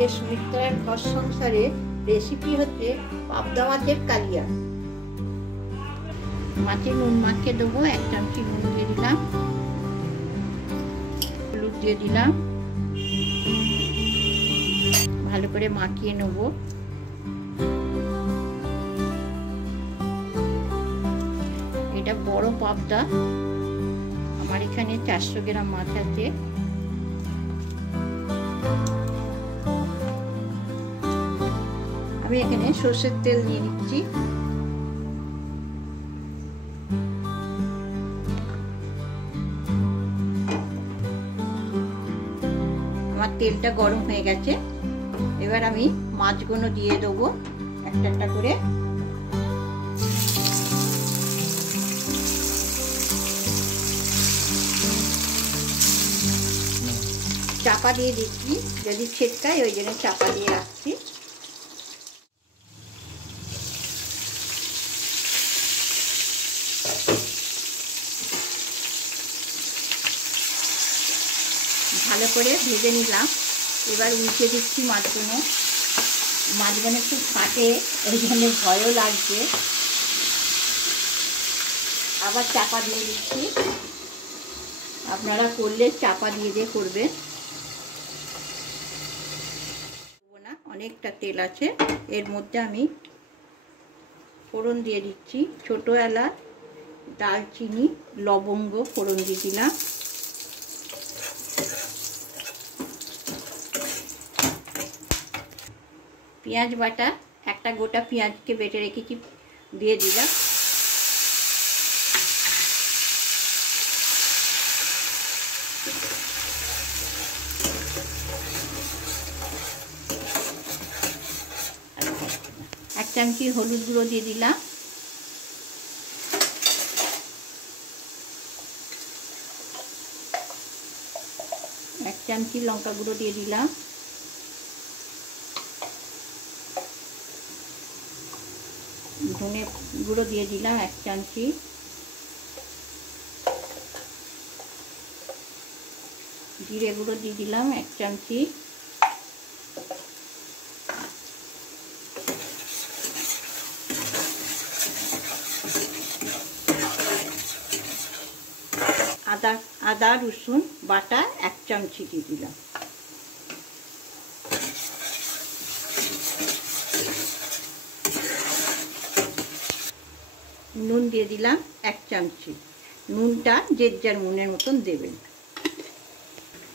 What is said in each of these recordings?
আজকে সুমিত্রার ঘর সংসারে রেসিপি হচ্ছে পাবদা মাছের কালিয়া। মাছে নুন মাখিয়ে দেবো, 1 চামচি নুন দিয়ে দিলাম, হলুদ দিয়ে দিলাম, ভালো করে মাখিয়ে নেব। এটা বড় পাবদা, আমার এখানে 400 গ্রাম মাছ আছে। আমি এখানে সরষের তেল নিয়ে নিচ্ছি। আমার তেলটা গরম হয়ে গেছে, এবার আমি মাছগুলো দিয়ে দেবো একটা একটা করে। চাপা দিয়ে দিচ্ছি, যদি ছেটকায় ওই জন্য চাপা দিয়ে রাখছি। ভালো করে ভেজে নিলাম, এবার উল্টে দিচ্ছি মাছগুলো। মাছগুলো একটু ফাটে, এই জন্য ভয়ও লাগছে। আবার চাপা দিয়ে দিচ্ছি, আপনারা করলে চাপা দিয়ে দিয়ে করবেন। না, অনেকটা তেল আছে, এর মধ্যে আমি ফোড়ন দিয়ে দিচ্ছি। ছোটো এলাচ, দারচিনি, লবঙ্গ ফোড়ন দিয়ে দিলাম। পেঁয়াজ বাটা, একটা গোটা পেঁয়াজকে বেটে রেখেছি দিয়ে দিলাম। এক চামচি হলুদ গুঁড়ো দিয়ে দিলাম। এক চামচি লঙ্কা গুঁড়ো দিয়ে দিলাম। ধনে গুঁড়ো দিয়ে দিলাম 1 চামচি। জিরে গুঁড়ো দিয়ে দিলাম 1 চামচি। আদা রসুন বাটা 1 চামচি দিয়ে দিলাম। নুন দিয়ে দিলাম 1 চামচি। নুনটা যে যার মনের মতন দেবেন।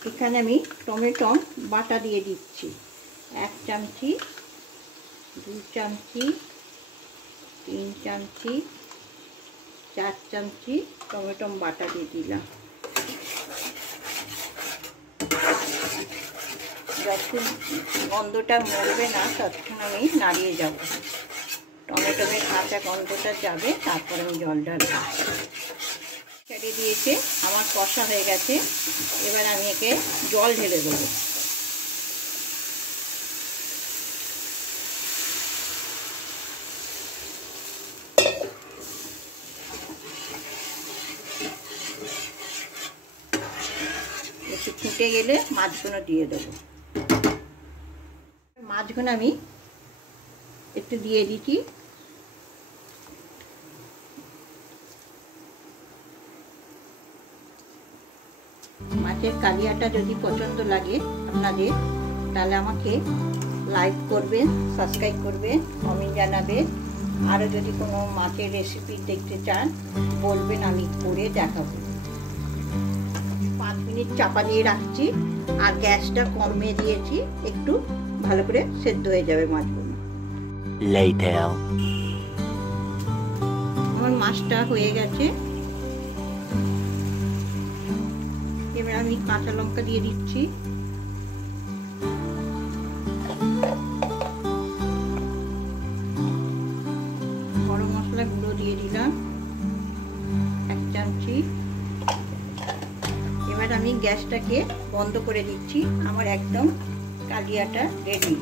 এখানে আমি টমেটো বাটা দিয়ে দিচ্ছি 1 চামচি, 2 চামচি, 3 চামচি, 4 চামচি টমেটো বাটা দিয়ে দিলাম। যতক্ষণ গন্ধটা মরবে না ততক্ষণ আমি নাড়িয়ে যাব। টমেটোর কাঁচা গন্ধটা যাবে, তারপর আমি জল ঢালবো। ছেড়ে দিয়েছে, আমার কষা হয়ে গেছে। এবার আমি একে জল ঢেলে দেবো। একটু ফুটে গেলে মাছগুলো দিয়ে দেবো। মাছগুলো আমি একটু দিয়ে দিচ্ছি। মাছের কালিয়াটা যদি পছন্দ লাগে আপনাদের, তাহলে আমাকে লাইক করবেন, সাবস্ক্রাইব করবেন, কমেন্ট জানাবেন। আরও যদি কোনো মাছের রেসিপি দেখতে চান বলবেন, আমি করে দেখাবো। 5 মিনিট চাপা দিয়ে রাখছি, আর গ্যাসটা কমিয়ে দিয়েছি, একটু ভালো করে সেদ্ধ হয়ে যাবে মাছগুলো। আমার মাছটা হয়ে গেছে। এবার আমি কাঁচা লঙ্কা দিয়ে দিচ্ছি। গরম মশলা গুঁড়ো দিয়ে দিলাম 1 চামচি। এবার আমি গ্যাসটাকে বন্ধ করে দিচ্ছি। আমার একদম কালিয়াটা রেডি।